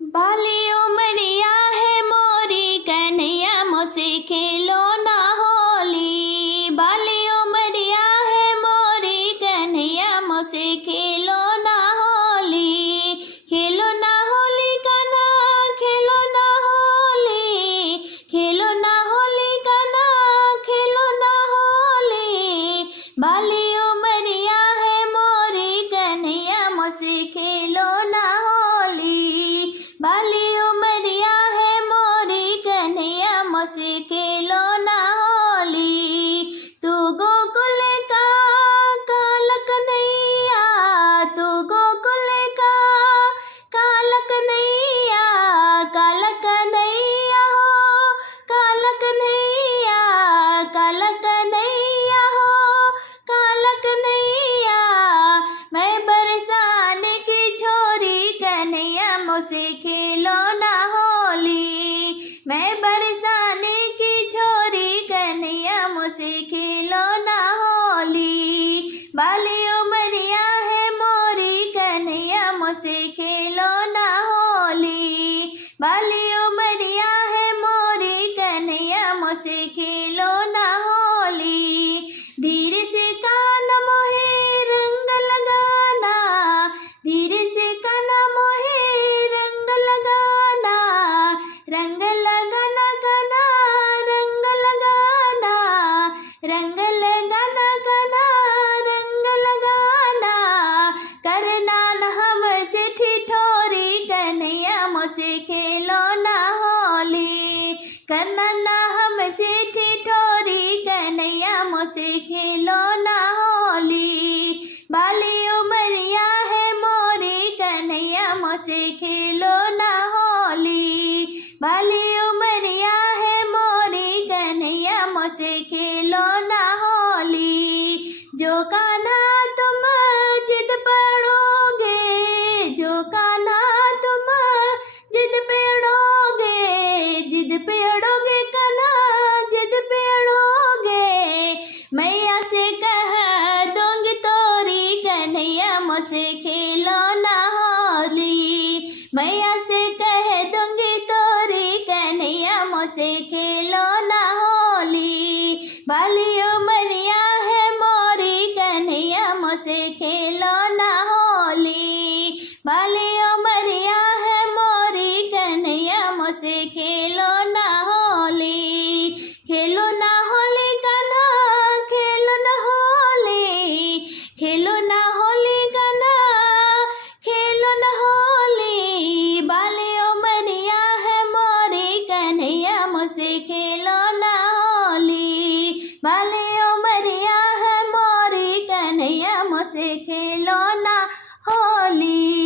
बाली उमरिया है मोरी कन्हैया मोसे खेलो ना होली। बाली उमरिया है मोरी कन्हैया मोसे खेलो ना होली। खेलो ना होली कना खेलो ना होली। खेलो ना होली कना खेलो ना होली। बाली उमरिया है मोरी कन्हैया मोसे खेलो ना होली। बाली उमरिया है मोरी कन्हैया मोसे खेलो ना होली। तू गोकुल का काल कन्हैया, तू गोकुल का काल कन्हैया, काल कन्हैया हो, काल कन्हैया, काल कन्हैया हो, काल कन्हैया। मैं बरसाने की छोरी कन्हैया मोसे खेलो ना होली। मैं बरसाने की छोरी कन्हैया मोसे खेलो ना होली। बाली उमरिया है मोरी कन्हैया मोसे खेलो ना होली। बाली उमरिया है मोरी कन्हैया मोसे खेलो ना होली। धीरे से कान मोहे रंग लगाना, धीरे से कान मोहे रंग लगाना, रंग लगाना कना रंग लगाना, रंग लगाना कना रंग लगाना। करना न हमसे ठिठोरी कन्हैया मोसे खेलो ना होली। करना न हमसे ठिठोरी कन्हैया मोसे खेलो ना होली। बाली उमरिया है मोरी कन्हैया मोसे खेलो ना होली। बाली उमरिया है मोरी कन्हैया मोसे खेलो ना होली। जो कान्हा तुम जिद पड़ोगे, जो कान्हा तुम जिद पेड़ोगे, जिद पेड़ोगे कान्हा जिद पेड़ोगे। मैया से कह दूंगी तोरी कन्हैया मोसे खेलो ना होली। मैया से कह दूंगी तोरी कन्हैया मोसे खेलो ना होली। बाली उमरिया है मोरी कन्हैया मोसे खेलो ना होली। बाली उमरिया है मोरी कन्हैया मोसे खेलो ना होली। खेलो ना होली कन्हा खेलो ना होली। खेलो ना होली कन्हा खेलो ना होली। बाली उमरिया है मोरी कन्हैया मोसे खेलो ना होली। बाली उमरिया है मोरी कन्हैया मोसे खेलो ना होली।